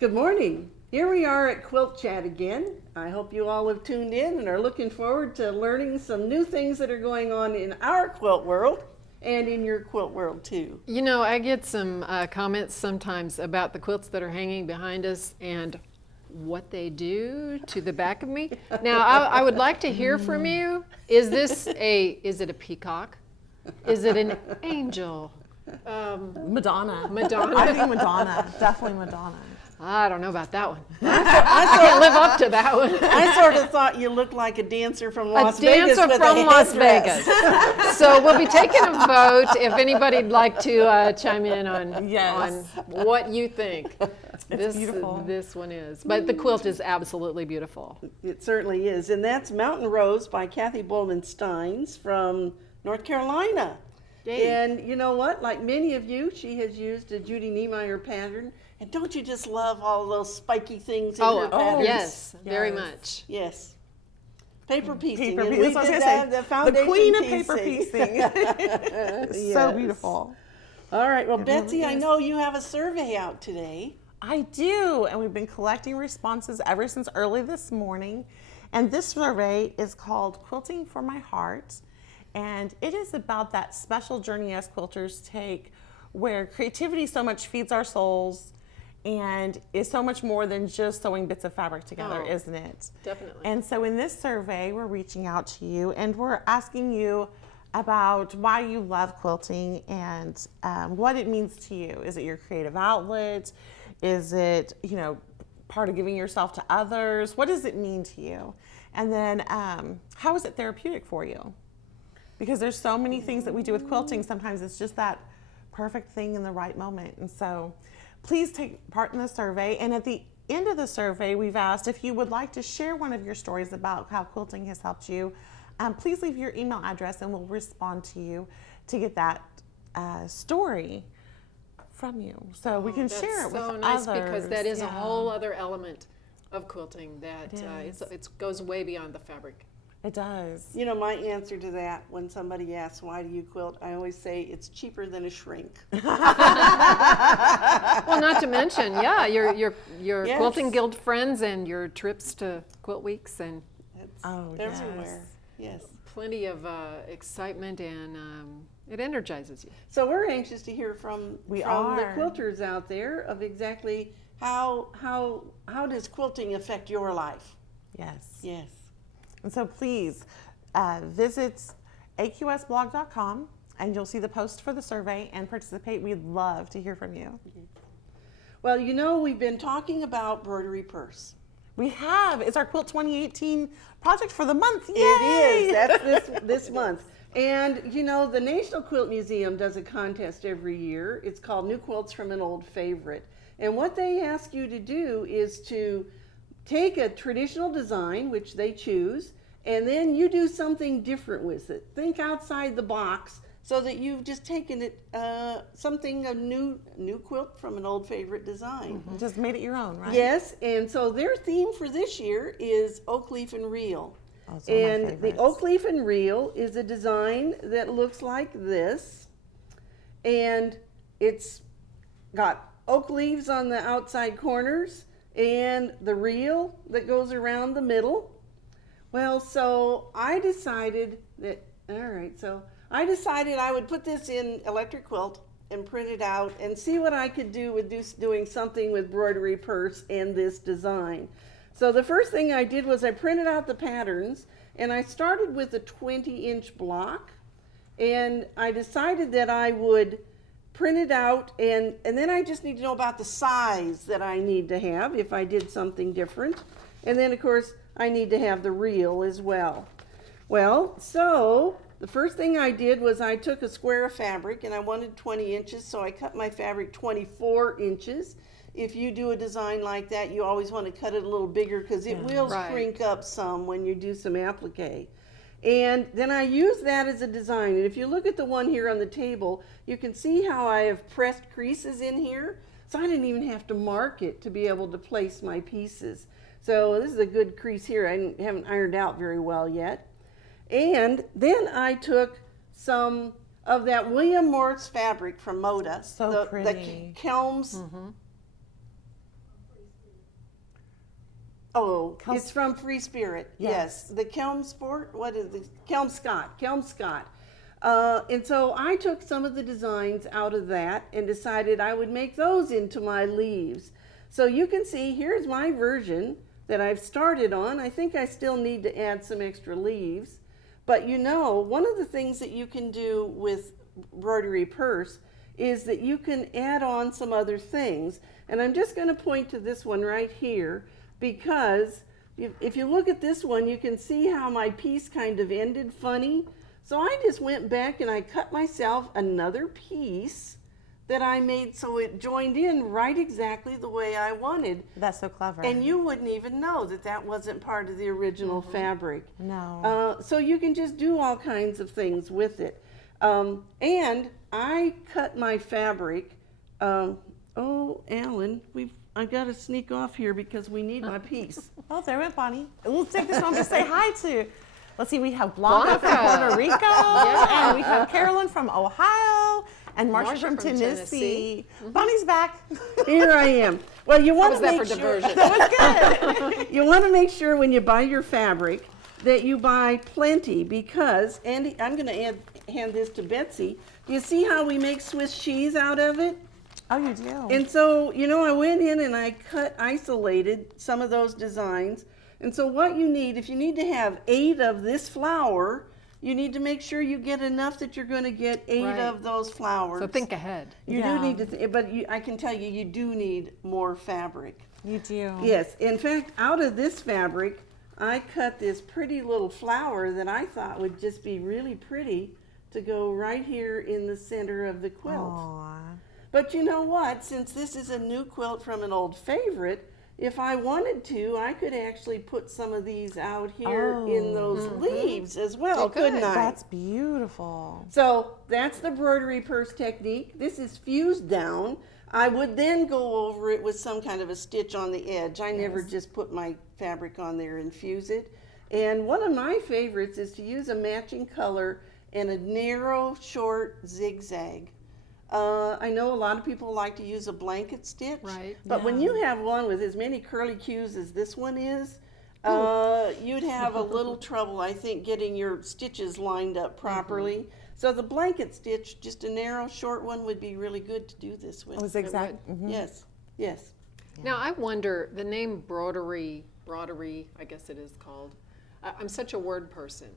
Good morning. Here we are at QuiltChat again. I hope you all have tuned in and are looking forward to learning some new things that are going on in our quilt world and in your quilt world too. You know, I get some comments sometimes about the quilts that are hanging behind us and what they do to the back of me. Now, I would like to hear from you. Is it a peacock? Is it an angel? Madonna. Madonna. I think Madonna. Definitely Madonna. I don't know about that one. I can't live up to that one. I sort of thought you looked like a dancer from Las Vegas. A dancer from Las Vegas. So we'll be taking a vote if anybody'd like to chime in on what you think. It's beautiful. This one is. But the quilt is absolutely beautiful. It certainly is. And that's Mountain Rose by Cathy Bullman Stines from North Carolina. Yay. And you know what? Like many of you, she has used a Judy Neimeyer pattern. And don't you just love all those spiky things in her patterns? Oh, yes, very much. Yes. Paper piecing. Paper And piecing. we did the foundation the queen piecing. of paper piecing. It's so beautiful. All right. Well, It Betsy, really I is. know you have a survey out today. I do, and we've been collecting responses ever since early this morning. And this survey is called Quilting for My Heart. And it is about that special journey us quilters take where creativity so much feeds our souls and is so much more than just sewing bits of fabric together, isn't it? Definitely. And so in this survey, we're reaching out to you and we're asking you about why you love quilting and what it means to you. Is it your creative outlet? Is it, part of giving yourself to others? What does it mean to you? And then how is it therapeutic for you? Because there's so many things that we do with quilting. Sometimes it's just that perfect thing in the right moment. And so please take part in the survey. And at the end of the survey, we've asked if you would like to share one of your stories about how quilting has helped you. Please leave your email address and we'll respond to you to get that story from you. So we can share it with others. That's so nice because that is a whole other element of quilting that it goes way beyond the fabric. It does. You know, my answer to that when somebody asks, why do you quilt? I always say it's cheaper than a shrink. Well, not to mention, your Yes. Quilting Guild friends and your trips to Quilt Weeks and It's Oh, everywhere. Yes. plenty of excitement and it energizes you. So we're anxious to hear from the are. quilters out there of exactly how does quilting affect your life? Yes. Yes. And so please visit aqsblog.com and you'll see the post for the survey and participate. We'd love to hear from you. Well, you know, we've been talking about Broderie Perse. We have. It's our Quilt 2018 project for the month. Yay! It is. That's this month. And, you know, the National Quilt Museum does a contest every year. It's called New Quilts from an Old Favorite. And what they ask you to do is to take a traditional design, which they choose, and then you do something different with it. Think outside the box so that you've just taken it, a new quilt from an old favorite design. Mm-hmm. Just made it your own, right? Yes, and so their theme for this year is oak leaf and reel. Oh, it's one of my And the favorites. oak leaf and reel is a design that looks like this, and it's got oak leaves on the outside corners and the reel that goes around the middle. Well, so I decided I would put this in electric quilt and print it out and see what I could do with doing something with Broderie Perse and this design. So the first thing I did was I printed out the patterns and I started with a 20-inch block, and I decided that I would print it out and then I just need to know about the size that I need to have if I did something different. And then of course I need to have the reel as well. Well, so the first thing I did was I took a square of fabric and I wanted 20 inches, so I cut my fabric 24 inches. If you do a design like that, you always want to cut it a little bigger because it will shrink up some when you do some applique. And then I use that as a design. And if you look at the one here on the table, you can see how I have pressed creases in here. So I didn't even have to mark it to be able to place my pieces. So this is a good crease here. I haven't ironed out very well yet. And then I took some of that William Morris fabric from Moda. So pretty. The Kelms. Oh, it's from Free Spirit. Yes. The Kelmsport. What is it? Kelmscott. And so I took some of the designs out of that and decided I would make those into my leaves. So you can see here's my version that I've started on. I think I still need to add some extra leaves. But you know, one of the things that you can do with Broderie Perse is that you can add on some other things. And I'm just going to point to this one right here, because if you look at this one, you can see how my piece kind of ended funny. So I just went back and I cut myself another piece that I made so it joined in right exactly the way I wanted. That's so clever. And you wouldn't even know that that wasn't part of the original fabric. No. So you can just do all kinds of things with it. And I cut my fabric. Oh, Alan, I've got to sneak off here because we need my piece. Oh, there went Bonnie. We'll take this moment to say hi to. Let's see, we have Blanca from Puerto Rico, and we have Carolyn from Ohio, and Marsha from Tennessee. Bonnie's back. Here I am. Well, you want to that make for sure diversion? That was good. you want to make sure when you buy your fabric that you buy plenty, because Andy, I'm going to hand this to Betsy. Do you see how we make Swiss cheese out of it? Oh, you do? And so, you know, I went in and I isolated some of those designs. And so what you need, if you need to have 8 of this flower, you need to make sure you get enough that you're going to get 8 Right. of those flowers. So think ahead. You do need to, but I can tell you, you do need more fabric. You do. Yes, in fact, out of this fabric, I cut this pretty little flower that I thought would just be really pretty to go right here in the center of the quilt. Aww. But you know what? Since this is a new quilt from an old favorite, if I wanted to, I could actually put some of these out here in those leaves as well, couldn't I? That's beautiful. So that's the Broderie Perse technique. This is fused down. I would then go over it with some kind of a stitch on the edge. I never just put my fabric on there and fuse it. And one of my favorites is to use a matching color and a narrow, short zigzag. I know a lot of people like to use a blanket stitch, Right. but when you have one with as many curly cues as this one is, you'd have a little trouble, I think, getting your stitches lined up properly. So the blanket stitch, just a narrow, short one, would be really good to do this with. Oh, zigzag. Yes, yes. Now I wonder, the name broderie, I guess it is called. I'm such a word person.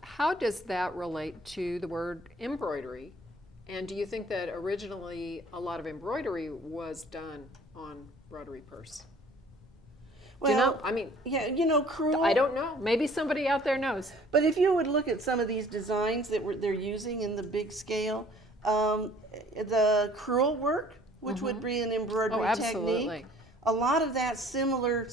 How does that relate to the word embroidery? And do you think that originally a lot of embroidery was done on Broderie Perse? Well, do you know? I mean, yeah, you know, crewel. I don't know. Maybe somebody out there knows. But if you would look at some of these designs that they're using in the big scale, the crewel work, which would be an embroidery absolutely. technique, a lot of that similar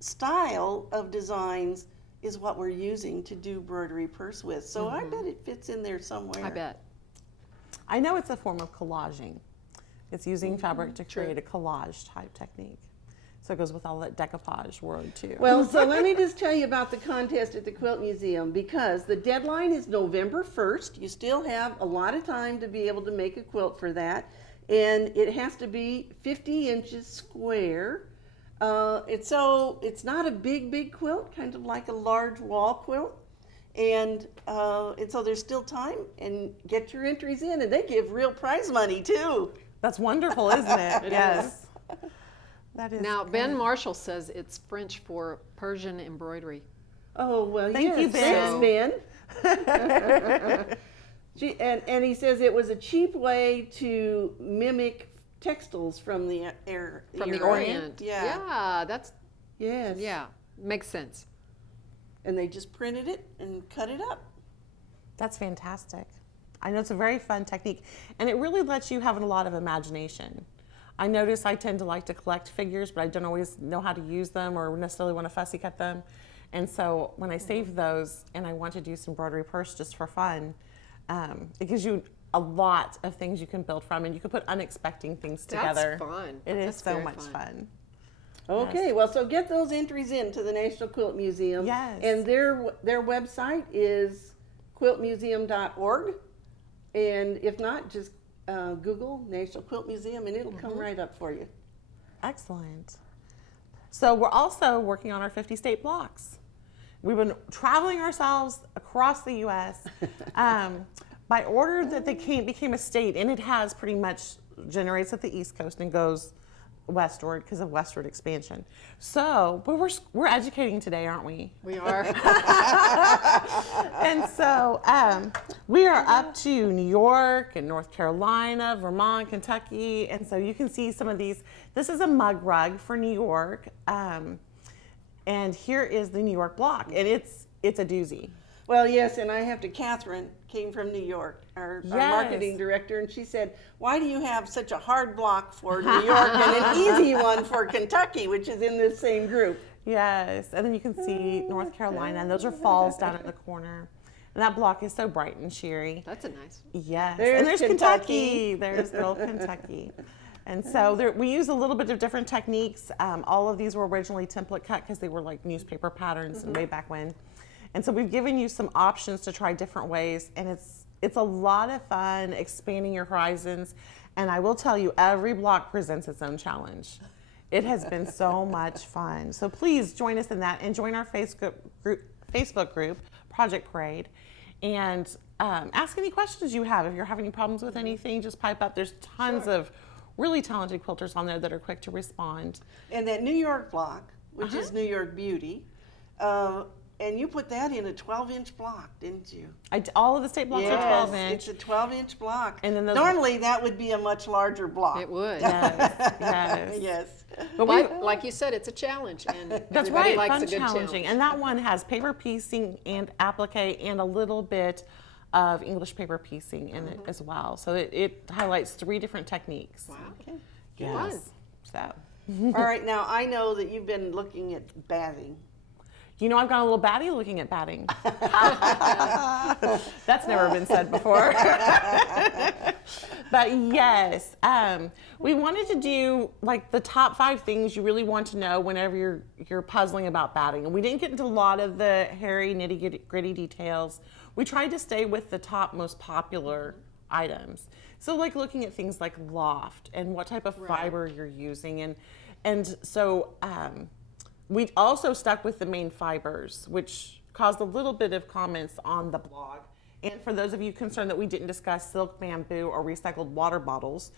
style of designs is what we're using to do Broderie Perse with. So I bet it fits in there somewhere. I bet. I know it's a form of collaging. It's using fabric to create a collage type technique. So it goes with all that decoupage word too. Well, so let me just tell you about the contest at the Quilt Museum, because the deadline is November 1st. You still have a lot of time to be able to make a quilt for that. And it has to be 50 inches square. It's not a big quilt, kind of like a large wall quilt. And so there's still time, and get your entries in, and they give real prize money too. That's wonderful, isn't it? Yes. That is. Now, great. Ben Marshall says it's French for Persian embroidery. Oh, well, Thank yes. you, Ben. Thanks, Ben. And he says it was a cheap way to mimic textiles from the Orient. Yeah. Yeah, that's, Yes. yeah, makes sense. And they just printed it and cut it up. That's fantastic. I know it's a very fun technique, and it really lets you have a lot of imagination. I notice I tend to like to collect figures, but I don't always know how to use them or necessarily want to fussy cut them. And so when I save those and I want to do some Broderie Perse just for fun, it gives you a lot of things you can build from, and you can put unexpected things together. That's fun. It is That's so very much fun. fun. Okay, well, so get those entries into the National Quilt Museum. Yes. And their website is quiltmuseum.org. And if not, just Google National Quilt Museum, and it'll come right up for you. Excellent. So we're also working on our 50 state blocks. We've been traveling ourselves across the U.S. By order that they became a state, and it has pretty much generates at the East Coast and goes westward because of westward expansion. So, but we're educating today, aren't we? We are. And so we are up to New York and North Carolina, Vermont, Kentucky, and so you can see some of these. This is a mug rug for New York, and here is the New York block, and it's a doozy. Well, yes, and I have to, Catherine came from New York, our marketing director, and she said, why do you have such a hard block for New York and an easy one for Kentucky, which is in this same group? Yes, and then you can see North Carolina, and those are falls down in the corner. And that block is so bright and cheery. That's a nice one. Yes, There's and there's Kentucky. There's little Kentucky. And so we use a little bit of different techniques. All of these were originally template cut because they were like newspaper patterns way back when. And so we've given you some options to try different ways, and it's a lot of fun expanding your horizons. And I will tell you, every block presents its own challenge. It has been so much fun. So please join us in that, and join our Facebook group, Project Parade, and ask any questions you have. If you're having any problems with anything, just pipe up. There's tons of really talented quilters on there that are quick to respond. And that New York block, which is New York Beauty, and you put that in a 12-inch block, didn't you? All of the state blocks are 12-inch. It's a 12-inch block. And then normally that would be a much larger block. It would. Yes, yes. Yes. But Like you said, it's a challenge, and that's everybody right, likes fun, a good challenging. challenge. And that one has paper piecing and applique and a little bit of English paper piecing in it as well. So it highlights 3 different techniques. Wow. Okay. Yes. So. All right, now I know that you've been looking at batting. You know, I've got a little batty looking at batting. That's never been said before. But yes, we wanted to do like the top 5 things you really want to know whenever you're puzzling about batting. And we didn't get into a lot of the hairy, nitty-gritty details. We tried to stay with the top most popular items. So like looking at things like loft and what type of fiber you're using. And so we also stuck with the main fibers, which caused a little bit of comments on the blog. And for those of you concerned that we didn't discuss silk, bamboo, or recycled water bottles,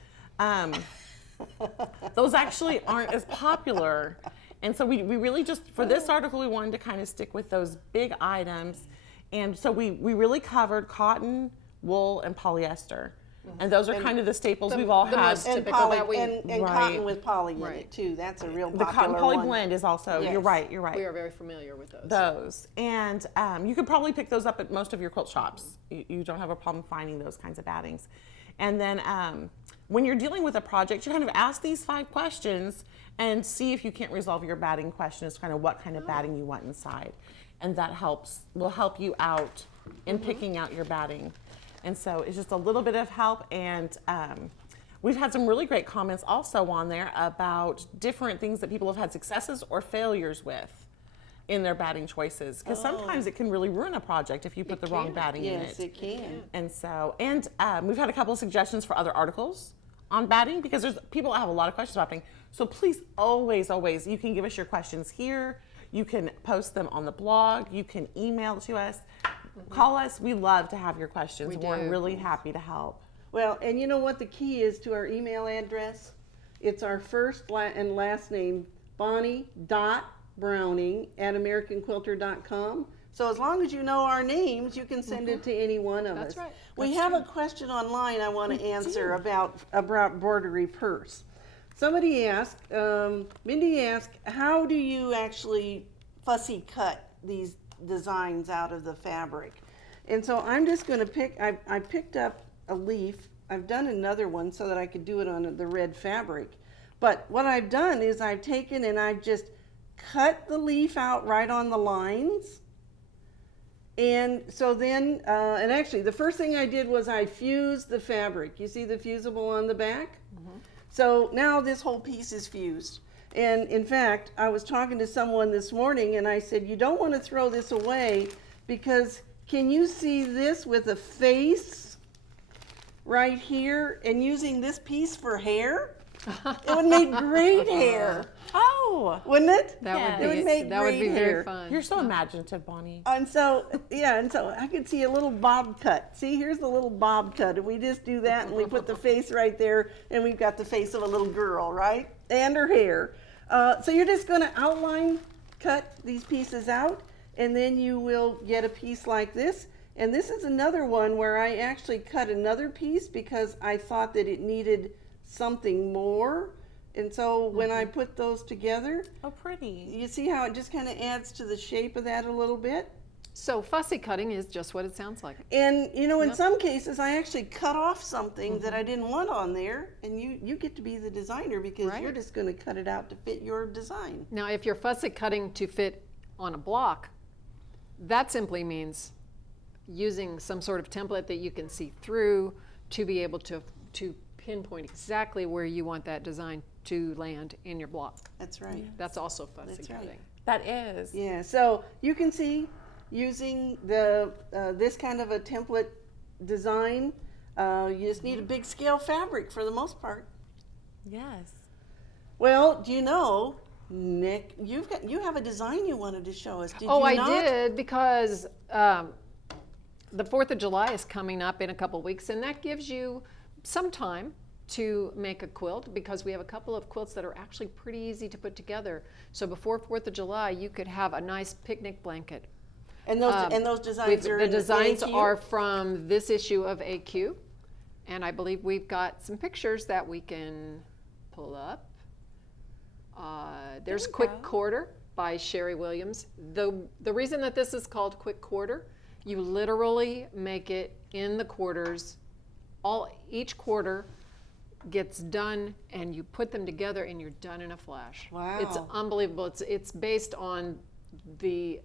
those actually aren't as popular. And so we really just, for this article, we wanted to kind of stick with those big items. And so we really covered cotton, wool, and polyester. And those are kind of the staples we've all had. most And, typical that we- cotton with poly in Right. it too. That's a real The popular cotton poly one. blend is also, Yes. you're right. We are very familiar with those. Those. And you could probably pick those up at most of your quilt shops. You don't have a problem finding those kinds of battings. And then when you're dealing with a project, you kind of ask these 5 questions and see if you can't resolve your batting question as kind of what kind of batting you want inside. And that will help you out in picking out your batting. And so it's just a little bit of help. And we've had some really great comments also on there about different things that people have had successes or failures with in their batting choices. Because sometimes it can really ruin a project if you put the wrong batting in it. Yes, it can. And so, we've had a couple of suggestions for other articles on batting because there's people that have a lot of questions about batting. So please always, you can give us your questions here. You can post them on the blog. You can email to us. Call us. We love to have your questions. We're do. really happy to help. Well, and you know what the key is to our email address? It's our first and last name, Bonnie.Browning@AmericanQuilter.com. So as long as you know our names, you can send it to any one of That's us. right. We have a question online I want to answer about Broderie Perse. Somebody asked, Mindy asked, how do you actually fussy cut these designs out of the fabric? And so I'm just going to I picked up a leaf. I've done another one so that I could do it on the red fabric. But what I've done is I've taken and I've just cut the leaf out right on the lines. And so then, and actually the first thing I did was I fused the fabric. You see the fusible on the back? Mm-hmm. So now this whole piece is fused. And in fact, I was talking to someone this morning and I said, you don't want to throw this away because can you see this with a face right here and using this piece for hair? It would make great hair, Oh, wouldn't it? That It would would be, make that would be great very hair. fun. you're so imaginative, Bonnie. And so, yeah, and so I could see a little bob cut. See, here's the little bob cut. And we just do that and we put the face right there and we've got the face of a little girl, right? And her hair. So you're just going to outline cut these pieces out and then you will get a piece like this. And this is another one where I actually cut another piece because I thought that it needed something more. And so when I put those together, Oh, pretty. you see how it just kind of adds to the shape of that a little bit? So fussy cutting is just what it sounds like. And you know, in Yep. some cases, I actually cut off something that I didn't want on there, and you get to be the designer because Right. you're just going to cut it out to fit your design. Now, if you're fussy cutting to fit on a block, that simply means using some sort of template that you can see through to be able to pinpoint exactly where you want that design to land in your block. That's right. That's also fussy That's right. cutting. That is. Yeah. So you can see using the this kind of a template design. You just need a big scale fabric for the most part. Yes. Well, do you know, Nick? You have a design you wanted to show us. Did Oh, you I not? did because the 4th of July is coming up in a couple weeks, and that gives you some time to make a quilt because we have a couple of quilts that are actually pretty easy to put together. So before 4th of July, you could have a nice picnic blanket. And those designs are The in designs AQ? are from this issue of AQ, and I believe we've got some pictures that we can pull up. There's we Quick go. Quarter by Sherry Williams. The reason that this is called Quick Quarter, you literally make it in the quarters. Each quarter gets done and you put them together and you're done in a flash. Wow. It's unbelievable. It's based on the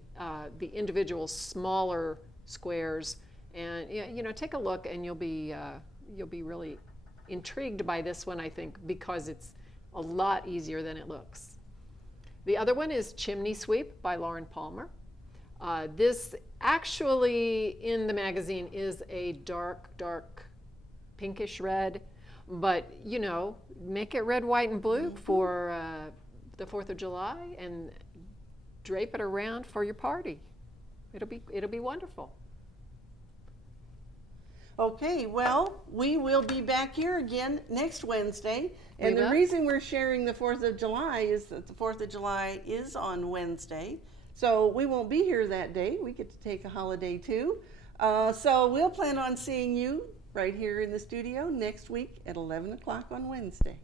individual smaller squares, and you know, take a look and you'll be really intrigued by this one, I think, because it's a lot easier than it looks. The other one is Chimney Sweep by Lauren Palmer. This actually in the magazine is a dark pinkish red, but you know, make it red, white, and blue for the 4th of July and drape it around for your party. It'll be wonderful. Okay, well, we will be back here again next Wednesday. And We the will. reason we're sharing the 4th of July is that the 4th of July is on Wednesday. So we won't be here that day. We get to take a holiday too. So we'll plan on seeing you right here in the studio next week at 11 o'clock on Wednesday.